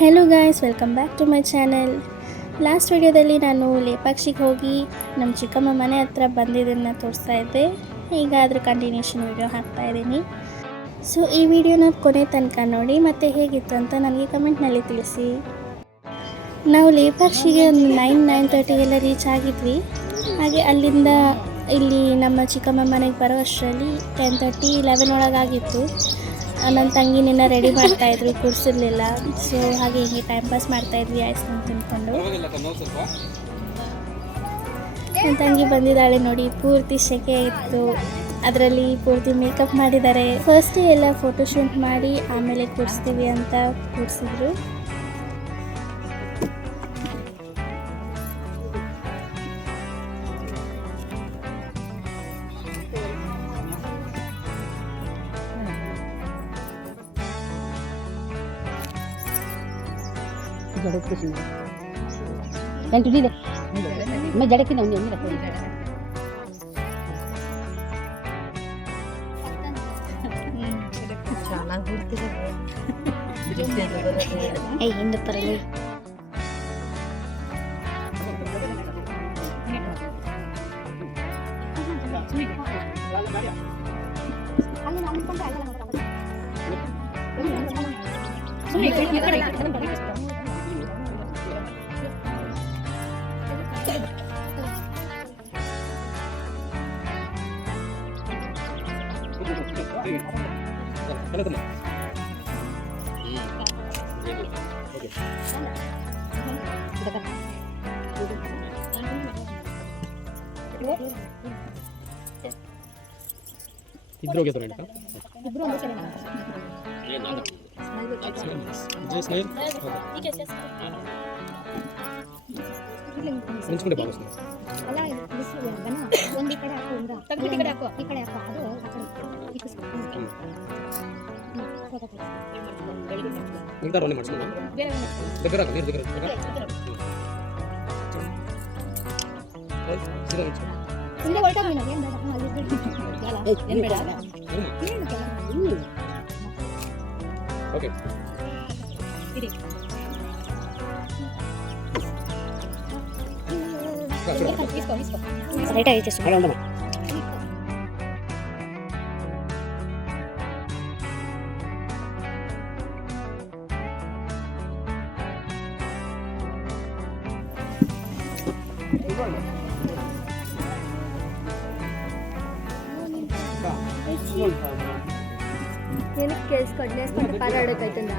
Hello guys, welcome back to my channel. Last ವಿಡಿಯೋದಲ್ಲಿ ನಾನು ಲೇಪಾಕ್ಷಿಗೆ ಹೋಗಿ ನಮ್ಮ ಚಿಕ್ಕಮ್ಮ ಮನೆ ಹತ್ರ ಬಂದಿದ್ದನ್ನು ತೋರಿಸ್ತಾ ಇದ್ದೆ. ಈಗ ಅದ್ರ ಕಂಟಿನ್ಯೂಷನ್ ವಿಡಿಯೋ ಹಾಕ್ತಾ ಇದ್ದೀನಿ. ಸೊ ಈ ವಿಡಿಯೋನ ಕೊನೆ ತನಕ ನೋಡಿ ಮತ್ತು ಹೇಗಿತ್ತು ಅಂತ ನನಗೆ ಕಮೆಂಟ್ನಲ್ಲಿ ತಿಳಿಸಿ. ನಾವು ಲೇಪಾಕ್ಷಿಗೆ ಒಂದು 9:30 ರೀಚ್ ಆಗಿದ್ವಿ. ಹಾಗೆ ಅಲ್ಲಿಂದ ಇಲ್ಲಿ ನಮ್ಮ ಚಿಕ್ಕಮ್ಮ ಮನೆಗೆ ಬರೋ ಅಷ್ಟರಲ್ಲಿ 10:30-11 ಒಳಗಾಗಿತ್ತು. ನನ್ನ ತಂಗಿ ನಿನ್ನ ರೆಡಿ ಮಾಡ್ತಾಯಿದ್ರು, ಕೂರಿಸಿರ್ಲಿಲ್ಲ. ಸೊ ಹಾಗೆ ಹೀಗೆ ಟೈಮ್ ಪಾಸ್ ಮಾಡ್ತಾಯಿದ್ವಿ ಐಸ್ ಕ್ರೀಮ್ ತಿಂದ್ಕೊಂಡು. ನನ್ನ ತಂಗಿ ಬಂದಿದ್ದಾಳೆ ನೋಡಿ, ಪೂರ್ತಿ ಸೆಕೆ ಇತ್ತು. ಅದರಲ್ಲಿ ಪೂರ್ತಿ ಮೇಕಪ್ ಮಾಡಿದ್ದಾರೆ. ಫಸ್ಟ್ ಎಲ್ಲ ಫೋಟೋಶೂಟ್ ಮಾಡಿ ಆಮೇಲೆ ಕೂರಿಸ್ತೀವಿ ಅಂತ ಕೂರಿಸಿದ್ರು. जड़क कुछ नहीं kan tu dia मैं जड़क की नहीं रखो చాలా గుర్తుగా ಏಯ್ ಹಿಂದೆ ಬರಲಿ. ಇಬ್ರು ಹೋಗಿದ್ರು ಹೇಳಿ ಇಬ್ರು ಒಂದೇ ಸರಿ ಜೈ ಸ್ಮೈಲ್ ನಿಂತ್ಕೊಂಡೆ ಬಾಬು ಅಲ್ಲ ಇದು ಬಿಸಿಲು ಬನ್ನ ಒಂದು ಕಡೆ ಹಾಕು ಒಂದು ತಗ್ಬಿಟ್ಟು ಈ ಕಡೆ ಹಾಕು ಅದು ಆ ಕಡೆ ಇಕ್ಕಿಸ್ಕೊ ನಿಂತ ರೋನಿ ಮಾಡಿಸ್ಕೊಂಡು దగ్గర ನೀರು దగ్గర ಹಿಂದೆ ಹೊರಟೋಗಿ ನಾವು ಏನು ಬೇಡ ಓಕೆ ರೈಟ್ ಆಗಿದೆ ಸರ್. ಏನಕ್ಕೆ ಕೇಳಿಸ್ಕೊಂಡು ಪಾರಾಡೋಕಾಯ್ತಂದ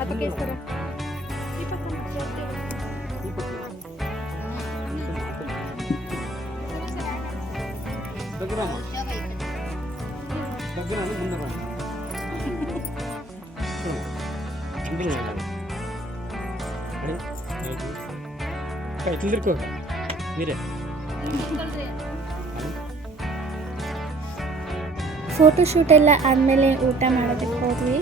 ಅಪ್ಪ ಕೇಳಿಸ್ಕೊಡ దగ్గర ముందర ತಿಳ್ಕೋ ನೀರೇ. ಫೋಟೋಶೂಟ್ ಎಲ್ಲ ಆದಮೇಲೆ ಊಟ ಮಾಡೋದಕ್ಕೆ ಹೋದ್ವಿ.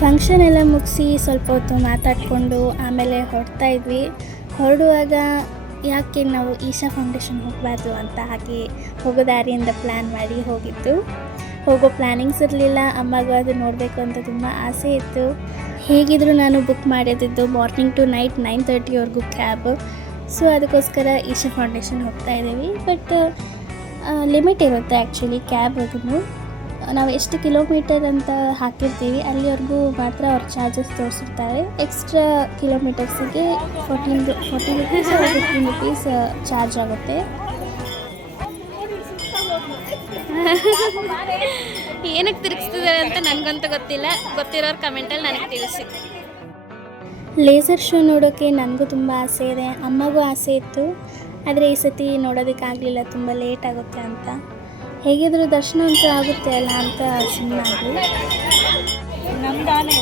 ಫಂಕ್ಷನ್ ಎಲ್ಲ ಮುಗಿಸಿ ಸ್ವಲ್ಪ ಹೊತ್ತು ಮಾತಾಡಿಕೊಂಡು ಆಮೇಲೆ ಹೊರಡ್ತಾ ಇದ್ವಿ. ಹೊರಡುವಾಗ ಯಾಕೆ ನಾವು ಈಶಾ ಫೌಂಡೇಶನ್ ಹೋಗಬಾರ್ದು ಅಂತ ಹಾಗೆ ಹೋಗೋ ದಾರಿಯಿಂದ ಪ್ಲ್ಯಾನ್ ಮಾಡಿ ಹೋಗಿದ್ದು. ಹೋಗೋ ಪ್ಲ್ಯಾನಿಂಗ್ಸ್ ಇರಲಿಲ್ಲ. ಅಮ್ಮಗೂ ಅದು ನೋಡಬೇಕು ಅಂತ ತುಂಬ ಆಸೆ ಇತ್ತು. ಹೇಗಿದ್ದರೂ ನಾನು ಬುಕ್ ಮಾಡಿದ್ದು ಮಾರ್ನಿಂಗ್ ಟು ನೈಟ್ 9:30ವರೆಗೂ ಕ್ಯಾಬ್. ಸೊ ಅದಕ್ಕೋಸ್ಕರ ಈಶಾ ಫೌಂಡೇಶನ್ ಹೋಗ್ತಾ ಇದ್ದೀವಿ. ಬಟ್ ಲಿಮಿಟ್ ಇರುತ್ತೆ ಆ್ಯಕ್ಚುಲಿ ಕ್ಯಾಬ್. ಅದನ್ನು ನಾವು ಎಷ್ಟು ಕಿಲೋಮೀಟರ್ ಅಂತ ಹಾಕಿರ್ತೀವಿ ಅಲ್ಲಿವರೆಗೂ ಮಾತ್ರ ಅವ್ರು ಚಾರ್ಜಸ್ ತೋರಿಸಿರ್ತಾರೆ. ಎಕ್ಸ್ಟ್ರಾ ಕಿಲೋಮೀಟರ್ಸಿಗೆ 14 ರುಪೀಸ್ 15 ರುಪೀಸ್ ಚಾರ್ಜ್ ಆಗುತ್ತೆ. ಏನಕ್ಕೆ ತಿರುಗಿಸ್ತಿದ್ದಾರೆ ಅಂತ ನನಗಂತೂ ಗೊತ್ತಿಲ್ಲ, ಗೊತ್ತಿರೋರು ಕಮೆಂಟಲ್ಲಿ ನನಗೆ ತಿಳಿಸಿ. ಲೇಸರ್ ಶೋ ನೋಡೋಕ್ಕೆ ನನಗೂ ತುಂಬ ಆಸೆ ಇದೆ, ಅಮ್ಮಗೂ ಆಸೆ ಇತ್ತು. ಆದರೆ ಈ ಸತಿ ನೋಡೋದಕ್ಕಾಗಲಿಲ್ಲ, ತುಂಬ ಲೇಟ್ ಆಗುತ್ತೆ ಅಂತ. ಹೇಗಿದ್ರೂ ದರ್ಶನ ಅಂತೂ ಆಗುತ್ತೆ ಅಲ್ಲ ಅಂತ ಸುಮ್ಮನಾಗಿ. ನಮ್ದಾನೆ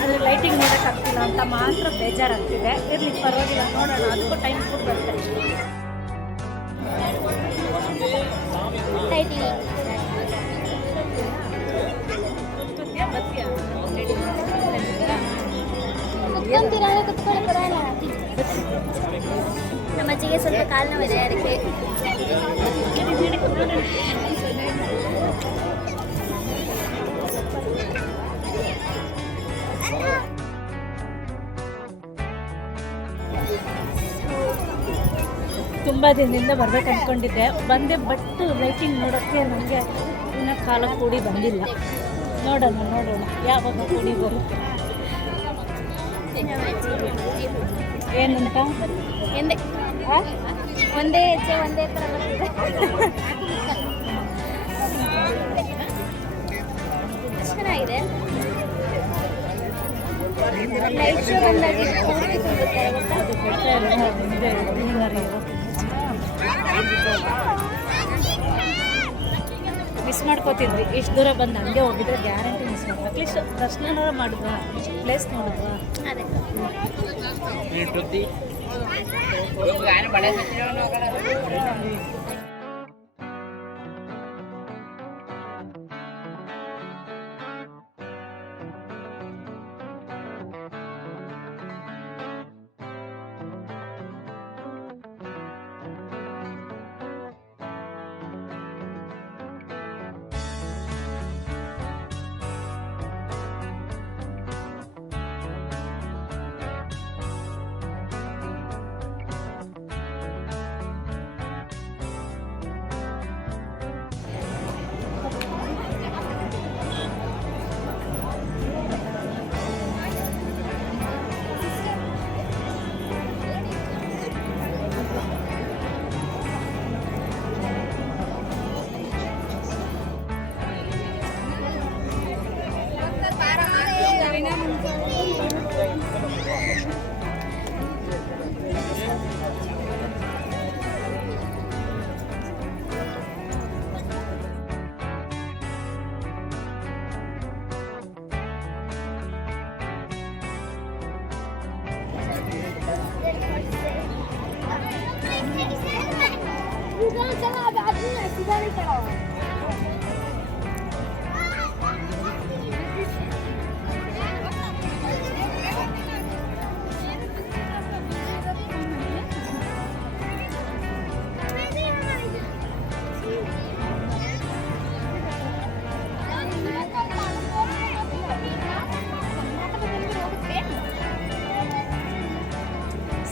ಆದರೆ ಲೈಟಿಂಗ್ ನೋಡೋಕ್ಕಾಗ್ತಿಲ್ಲ ಅಂತ ಮಾತ್ರ ಬೇಜಾರಾಗ್ತಿದೆ. ಇರ್ಲಿ ಪರವಾಗಿಲ್ಲ, ನೋಡೋಣ, ಅದಕ್ಕೂ ಟೈಮ್ ಕೂಡ ಬರುತ್ತೆ. ನಮ್ಮ ಅಜ್ಜಿಗೆ ಸ್ವಲ್ಪ ಕಾಲು ನೋವಿದೆ, ಅದಕ್ಕೆ ತುಂಬ ದಿನದಿಂದ ಬರ್ಬೇಕು ಅಂದ್ಕೊಂಡಿದ್ದೆ, ಬಂದೆ. ಬಟ್ ಲೈಟಿಂಗ್ ನೋಡೋಕ್ಕೆ ನನಗೆ ಇನ್ನೂ ಕಾಲ ಕೂಡಿ ಬಂದಿಲ್ಲ. ನೋಡೋಣ ಯಾವಾಗ ಕೂಡಿ ಬರುತ್ತೆ ಏನಂತ. ಎಂದೆ ಒಂದೇ ಹೆಜ್ಜೆ ಒಂದೇ ಥರ ಬರ್ತಿದೆ. ಚೆನ್ನಾಗಿದೆ. ಲೈಟ್ ಶೋ ಬಂದಾಗ ಪೂರ್ತಿ ತುಂಬುತ್ತೆ ಮಿಸ್ ಮಾಡ್ಕೋತಿದ್ವಿ. ಇಷ್ಟು ದೂರ ಬಂದು ಹಂಗೆ ಹೋಗಿದ್ರೆ ಗ್ಯಾರಂಟಿ ಮಿಸ್ ಮಾಡ್ತೀವಿ. ಅಟ್ಲೀಸ್ಟ್ ದರ್ಶನ ಮಾಡಿದ್ವಾ, ಪ್ಲೇಸ್ ನೋಡಿದ್ವಾ. ಅದೇ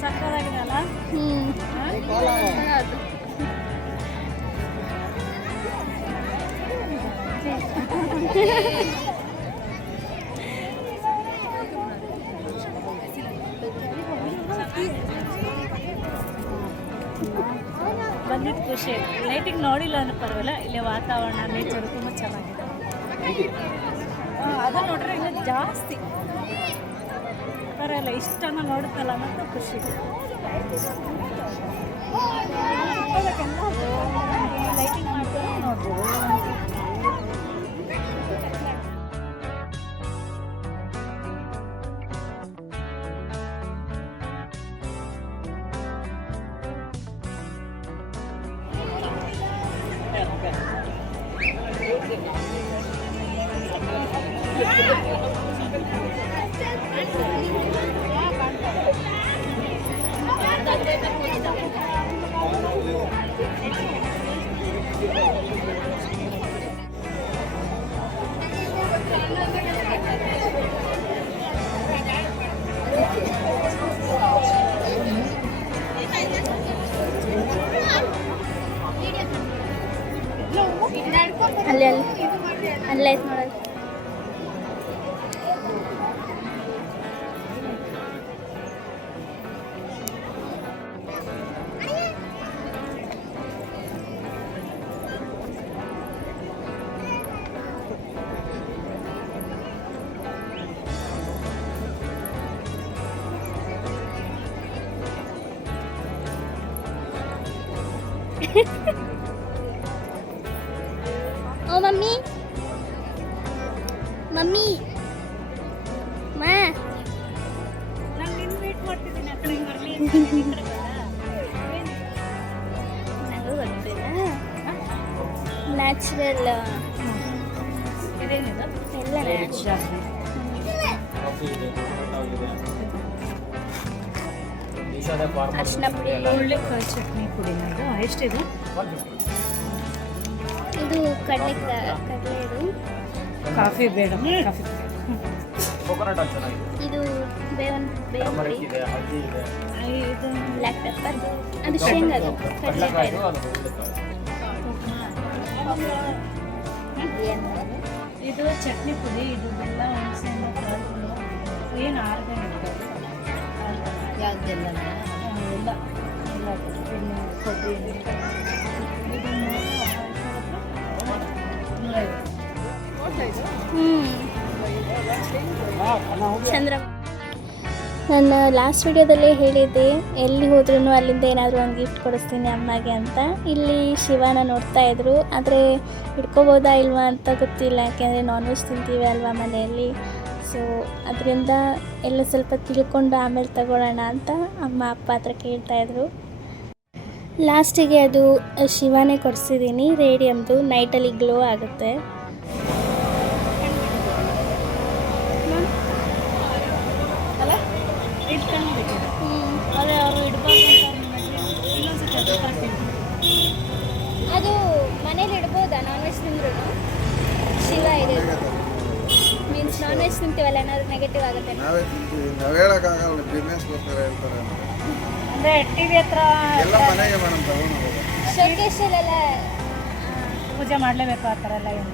ಸಕ್ಕದಾಗಿದೆಯಲ್ಲ. ಬಂದಿದ್ದು ಖುಷಿ. ಲೈಟಿಂಗ್ ನೋಡಿಲ್ಲ ಅನ್ನೋ ಪರವಾಗಿಲ್ಲ, ಇಲ್ಲಿ ವಾತಾವರಣ ನೇಚರ್ ತುಂಬ ಚೆನ್ನಾಗಿದೆ. ಅದು ನೋಡ್ರೆ ಇನ್ನೂ ಜಾಸ್ತಿ ಪರವಾಗಿಲ್ಲ, ಇಷ್ಟನ್ನು ನೋಡುತ್ತಲ್ಲ ಅನ್ನೋದು ಖುಷಿ. ಲೈಟಿಂಗ್ ಮಾಡ್ಕೊಂಡು ನೋಡ್ಬೋದು. ಅಲ್ಲಿ ಅಲ್ಲೈತೆ ನೋಡೋದು. ಓ ಮಮ್ಮಿ ಮಮ್ಮಿ ಮಾ ನಾನು ನಿನ್ನ ವೇಟ್ ಮಾಡ್ತಿದ್ದೀನಿ, ಆ ಕಡೆ ಬರಲಿ ನನಗೂ ಗೊತ್ತಿಲ್ಲ. ನ್ಯಾಚುರಲ್ ಇದೇನಿದು ಎಲ್ಲ ನ್ಯಾಚುರಲ್. ಅರ್ಶಿನ ಪುಡಿ, ಹುರುಳಿಕಾಳು ಚಟ್ನಿ ಪುಡಿನ ಇದು ಎಷ್ಟಿದು? ಇದು ಕಡಲೆ ಇದು ಕಾಫಿ ಬೇಡ, ಕಾಫಿ ಇದು ಬೇವನ್ ಪುಡಿ, ಇದು ಬ್ಲ್ಯಾಕ್ ಪೆಪ್ಪರ್, ಅದು ಶೇಂಗದು ಕಡಲೆಕಾಯಿ. ಇದು ಚಟ್ನಿ ಪುಡಿ, ಇದು ಬೆಲ್ಲ, ಹುಣಸೆಹಣ್ಣು, ಏನು ಆರ್ಗ್ಯಾನಿಕ್ ಯಾವುದೆಲ್ಲ ಎಲ್ಲ ಎಲ್ಲ ಕೊಬ್ಬರಿ ಚಂದ್ರ. ನಾನು ಲಾಸ್ಟ್ ವಿಡಿಯೋದಲ್ಲೇ ಹೇಳಿದ್ದೆ ಎಲ್ಲಿ ಹೋದ್ರೂ ಅಲ್ಲಿಂದ ಏನಾದರೂ ಒಂದು ಗಿಫ್ಟ್ ಕೊಡಿಸ್ತೀನಿ ಅಮ್ಮಗೆ ಅಂತ. ಇಲ್ಲಿ ಶಿವನ ನೋಡ್ತಾ ಇದ್ರು, ಆದರೆ ಇಟ್ಕೋಬೋದಾ ಇಲ್ವಾ ಅಂತ ಗೊತ್ತಿಲ್ಲ, ಯಾಕೆಂದರೆ ನಾನ್ ವೆಜ್ ತಿಂತೀವಿ ಅಲ್ವಾ ಮನೆಯಲ್ಲಿ. ಸೊ ಅದರಿಂದ ಎಲ್ಲ ಸ್ವಲ್ಪ ತಿಳ್ಕೊಂಡು ಆಮೇಲೆ ತಗೊಳ್ಳೋಣ ಅಂತ ಅಮ್ಮ ಅಪ್ಪ ಹತ್ರ ಕೇಳ್ತಾಯಿದ್ರು. ಲಾಸ್ಟಿಗೆ ಅದು ಶಿವನೇ ಕೊಡಿಸಿದ್ದೀನಿ, ರೇಡಿಯಮ್ದು, ನೈಟಲ್ಲಿ ಗ್ಲೋ ಆಗುತ್ತೆ. ಅಲ್ಲ ಇಟ್ಕೊಂಡಿದ್ದೀವಿ, ಅದೇ ಅವರು ಇಡಬಾರ್ದು ಇನ್ನೊಂದ್ಸತಿ ಅದು ಮನೇಲಿ ಇಡ್ಬೋದಾ ನಾನ್ ವೆಜ್ ತಿಂದ್ರು? ಶಿವ ಇದೆ ಮೀನ್ಸ್ ನಾನ್ ವೆಜ್ ತಿಂತೀವಲ್ಲ, ಏನಾದ್ರು ನೆಗೆಟಿವ್ ಆಗುತ್ತೆ? ನಾವೇ ತಿಂತೀವಿ, ನಾವು ಹೇಳೋಕ್ಕಾಗಲ್ಲ, ಬಿಸ್ನೆಸ್ಗೋಸ್ಕರ ಹೇಳ್ತಾರೆ ಅಂತ. ಅಂದರೆ ಟಿ ವಿ ಹತ್ರ ಎಲ್ಲ ಮನೆಗೆ ಮೇಡಮ್ ತಗೊಂಡು ಶೋಕೇಶಲ್ಲೆಲ್ಲ ಪೂಜೆ ಮಾಡಲೇಬೇಕು ಆ ಥರ ಎಲ್ಲ ಏನು?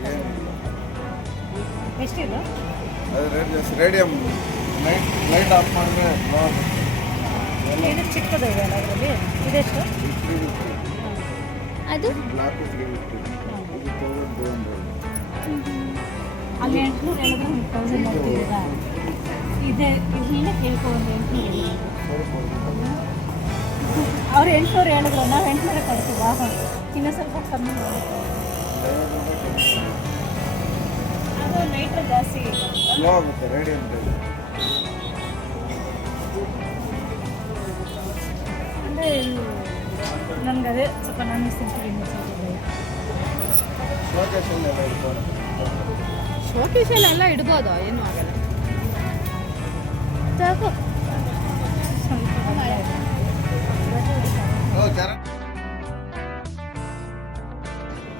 ಎಷ್ಟಿದು? ಅದು ರೇಟ್ ಜಾಸ್ತಿ. ರೇಡಿಯಮ್ ಲೈಟ್ ಆಫ್ ಮಾಡಿದ್ರೆ ಇದು ಚಿಕ್ಕದು ಇದೆ ಅಲ್ಲ ಅದರಲ್ಲಿ, ಇದೆಷ್ಟು? ಅದು ಬ್ಲಾಕ್ 350 ಅಲ್ಲಿ 800 ಹೇಳಿದ್ರೆ 1000 ಮಾಡ್ತಿದ್ದೀರಾ? ಇದೆ ಇದನ್ನ ಕೇಳ್ಕೊಂಡು 800 ಅವ್ರು 800 ಹೇಳಿದ್ರು, ನಾವು 800 ಕೊಡ್ತೀವಿ. ಇನ್ನೂ ಸ್ವಲ್ಪ ಕಮ್ಮಿ ಮಾಡುತ್ತೆ. ಅದು ಲೈಟ್ರ್ ಜಾಸ್ತಿ ಸ್ಲೋ ಆಗುತ್ತೆ ರೇಡಿಯಮ್ ಅಂದರೆ ನನಗೆ ಅದೇ ಸ್ವಲ್ಪ ನಾನು ತಿಂತೀನಿ. ಶೋಕೇಶಲ್ಲೆಲ್ಲ ಇರ್ತಾರೆ. ಶೋಕೇಶಲ್ಲೆಲ್ಲ ಇಡ್ಬೋದು, ಏನೂ ಆಗಲ್ಲ. ಸಾಕು.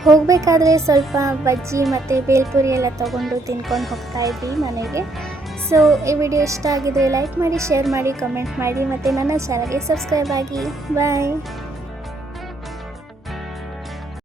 ಹೋಗಬೇಕಾದ್ರೆ ಸ್ವಲ್ಪ ಬಜ್ಜಿ ಮತ್ತು ಬೇಲ್ಪುರಿ ಎಲ್ಲ ತೊಗೊಂಡು ತಿನ್ಕೊಂಡು ಹೋಗ್ತಾ ಇದ್ವಿ ಮನೆಗೆ. ಸೊ ಈ ವಿಡಿಯೋ ಇಷ್ಟ ಆಗಿದ್ರೆ ಲೈಕ್ ಮಾಡಿ, ಶೇರ್ ಮಾಡಿ, ಕಮೆಂಟ್ ಮಾಡಿ ಮತ್ತು ನನ್ನ ಚಾನಲ್ಗೆ ಸಬ್ಸ್ಕ್ರೈಬ್ ಆಗಿ. ಬಾಯ್.